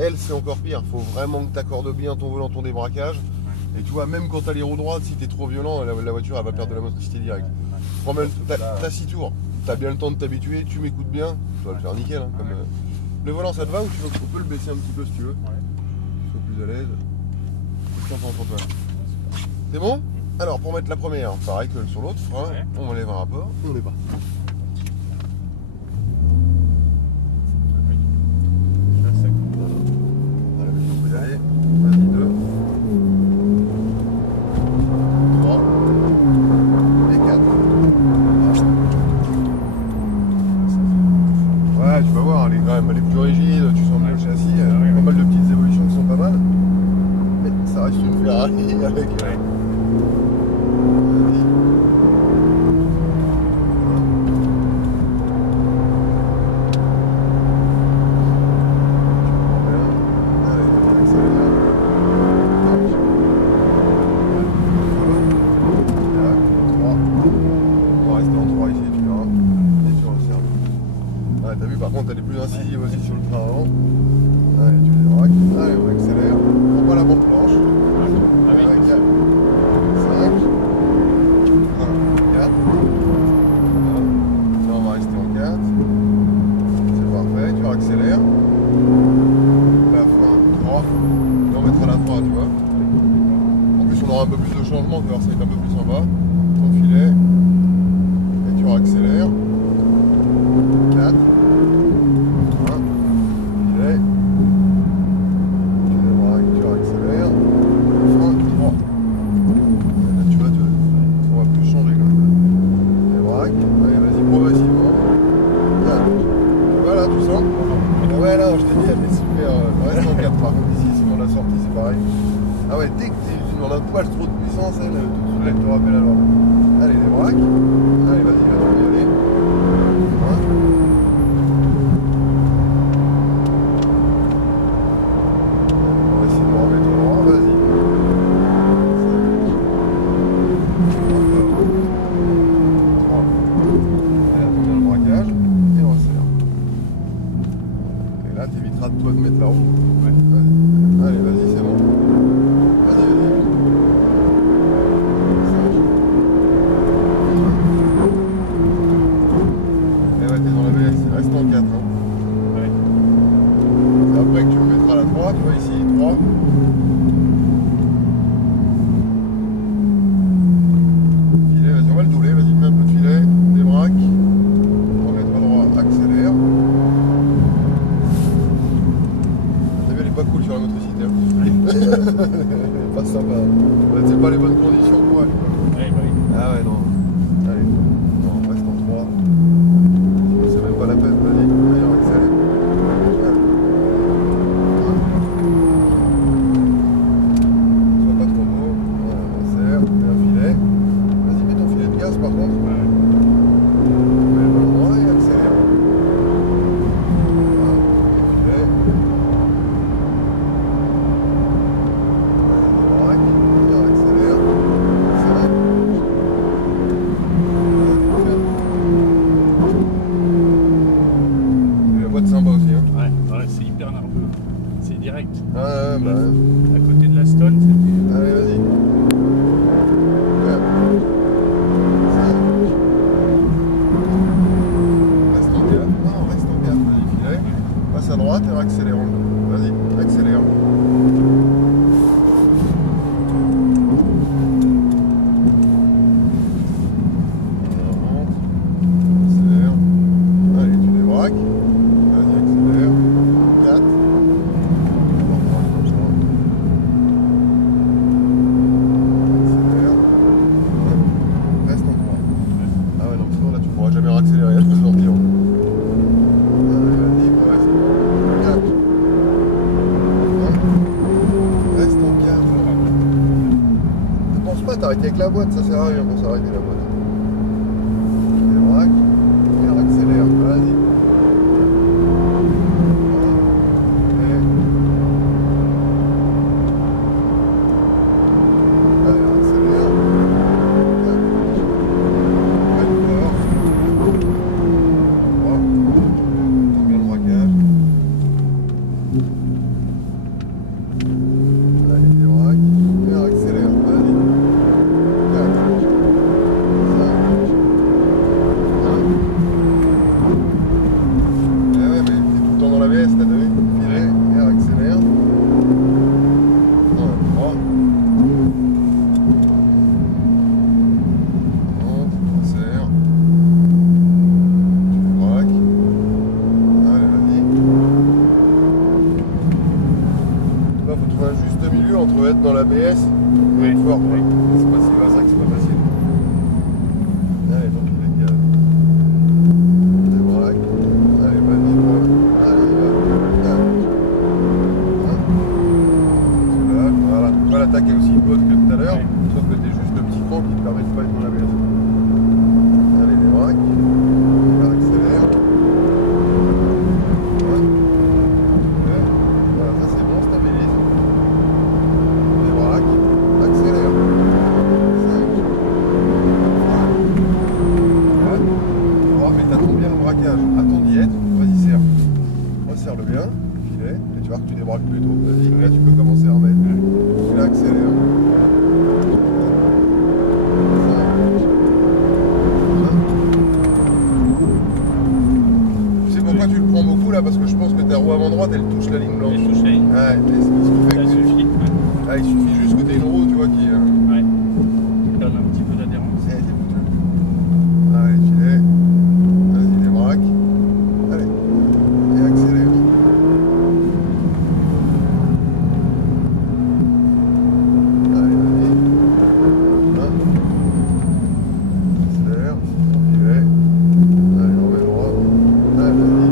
Elle, c'est encore pire. Faut vraiment que tu accordes bien ton volant, ton débraquage. Et tu vois, même quand tu as les roues droites, si tu es trop violent, la voiture elle va perdre de la motricité directe. T'as 6 tours. Tu as bien le temps de t'habituer, tu m'écoutes bien. Tu vas le faire nickel. Hein, comme, Le volant, ça te va ou tu veux qu'on peut le baisser un petit peu si tu veux? Tu sois plus à l'aise. Qu'est-ce que t'en penses, Antoine? C'est bon? Alors, pour mettre la première, pareil que sur l'autre, frein, on lève un rapport, on est parti. Vas-y, 2, 3 et 4. Ouais, tu vas voir, elle est quand même plus rigide, tu sens mieux le châssis, pas mal de petites évolutions qui sont pas mal. Mais ça reste une Ferrari avec... T'as vu, par contre elle est plus incisive aussi sur le train avant. Allez, tu les raques. Allez, on accélère. On prend pas la bonne planche. Avec 5, 1, 4. Là, on va rester en 4. C'est parfait, tu accélères. La fin 3. Et on mettra la 3, tu vois. En plus, on aura un peu plus de changement, tu vois, ça va être un peu plus sympa. Ton filet. Et tu accélères. 4. Ouais, là, je t'ai dit, elle est super. Reste en 4 par contre, ici, sinon la sortie, c'est pareil. Ah ouais, dès que tu n'en as pas trop de puissance, elle, tout de suite, elle te rappelle alors. Allez, les braques. Allez, vas-y, tu vas y aller. On va essayer de me remettre au droit, vas-y. Allez, attends bien le braquage. Et on resserre. Là, t'éviteras de toi de mettre la roue. Vas-y. Allez, vas-y, c'est bon. Vas-y, vas-y. Et ouais, t'es dans la BS, reste en 4. Hein. C'est après que tu me mettras la 3, tu vois ici, 3. Filet, vas-y, on va le doubler, vas-y, mets un peu de filet, débraque. Remettre à droit, accélère. Pas cool sur la motricité. Pas sympa. C'est pas les bonnes conditions pour elle. Ah ouais, non. Allez, non, on reste en 3. C'est même pas la peine. Vas-y, allez, on accélère. Sois pas trop beau. Voilà, on serre. Mets un filet. Vas-y, mets ton filet de gaz par contre. Mets le bon endroit et accélère. Voilà, filet. Sympa aussi, hein. Ouais, c'est hyper nerveux. C'est direct. Ah, bah. À côté de la Stone, c'était. Allez, vas-y. 4, 5. Reste en 4. Non, reste en 4. Vas-y, filet. Passe à droite et accélère en deux. Vas-y, accélère. T'arrêter avec la boîte, ça sert à rien pour s'arrêter la boîte. Débraque et on accélère, vas-y. Allez, on accélère. Bien le braquage. faut un juste milieu entre être dans l'ABS et Ouais. être fort. Ouais. C'est pas si vrai que c'est pas facile. Allez, donc les gars. Débraque. Allez, vas-y, voilà. Allez, va. Voilà. Voilà, l'attaque est aussi bonne que tout à l'heure, sauf que t'es juste le petit cran qui te permet de pas être dans l'ABS. Allez, débraque. Accélère. Ouais. Ouais. Voilà, ça c'est bon, stabilise. Débraque. Accélère. 5. Ouais. Oh, mais t'attends bien le braquage. Attends d'y être. Vas-y, serre. Resserre-le bien. Filet. Et tu vois que tu débraques plus tôt. Vas-y, là tu peux commencer à remettre. Et là, accélère. 5. Tu sais pourquoi tu le prends beaucoup là? Parce que je pense que ta roue avant droite elle touche la ligne blanche. Elle touche la ligne. Ouais, et ce qui fait Ça que suffit. Ouais. ah, il suffit juste que tu aies une roue, tu vois, qui. Ouais. Ça donne un petit peu d'adhérence. C'est foutu. Allez, filet. Vas-y, débraque. Allez. Et accélère. Allez, vas-y. Hein. Accélère. Filet. Allez, remets droit. Allez, vas-y.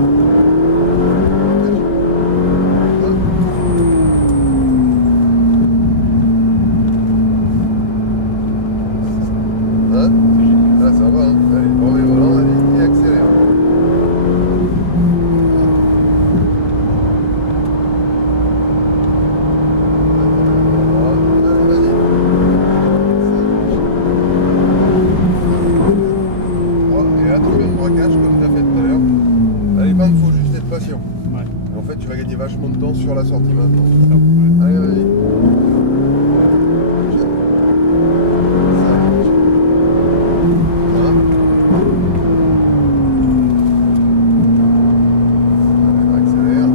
Hein. Hein? Là ça va, hein? Allez, remets le volant, allez, et accélère. Allez, vas-y. 3, et attention de braquage comme tu as fait tout à l'heure. Allez, bam, faut juste être patient. Ouais. Et en fait, tu vas gagner vachement de temps sur la sortie maintenant. Ça, ouais. Allez, vas-y. 5. Accélère.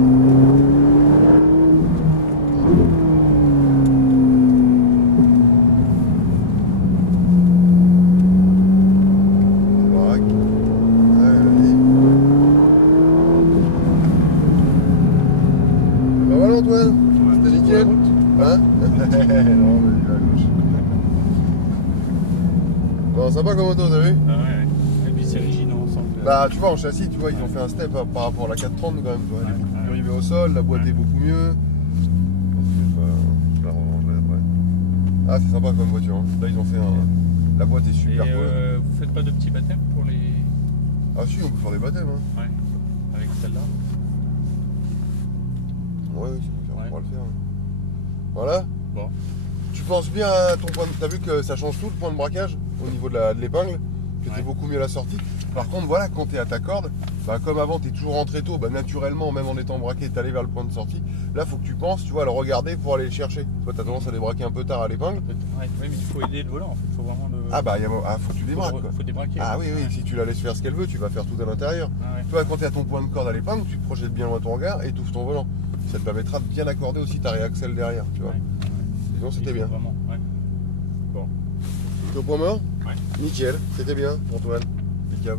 Braque. Allez, vas-y. Bah voilà Antoine, c'était nickel. Hein? Non, vas-y, va à gauche. Bon, sympa comme auto, t'as vu? Ah ouais. Et puis c'est rigide ensemble. Bah, tu vois, en châssis, tu vois, ils ont fait un step par rapport à la 430 quand même. Tu vois, elle est beaucoup plus rivée au sol, la boîte est beaucoup mieux. Je la rerangerai après. Ah, c'est sympa comme voiture. Hein. Là, ils ont fait un. La boîte est Et super cool. vous faites pas de petits baptêmes pour les. Ah, si, on peut faire des baptêmes. Hein. Ouais. Avec celle-là. Ouais, oui, on Ouais. pourra le faire. Hein. Voilà. Bon. Tu penses bien à ton point de... T'as vu que ça change tout le point de braquage au niveau de l'épingle, que t'es Ouais. beaucoup mieux à la sortie. Par contre, voilà, quand t'es à ta corde, bah, comme avant, t'es toujours rentré tôt, bah, naturellement, même en étant braqué, t'es allé vers le point de sortie. Là, faut que tu penses, tu vois, à le regarder pour aller le chercher. Toi, t'as tendance à débraquer un peu tard à l'épingle. Ouais, mais il faut aider le volant en fait. Il faut vraiment le. Ah bah, faut que tu débraques, quoi. Faut débraquer. Ah oui, oui, Ouais. si tu la laisses faire ce qu'elle veut, tu vas faire tout à l'intérieur. Ah ouais. Tu vois, quand t'es à ton point de corde à l'épingle, tu te projettes bien loin ton regard et tu ouvres ton volant. Ça te permettra de bien accorder aussi ta réaxel derrière, tu vois. Ouais. Sinon, c'était Il faut bien. Vraiment. Ouais. Bon. T'es au point mort? Ouais. Nickel, c'était bien, Antoine. Nickel.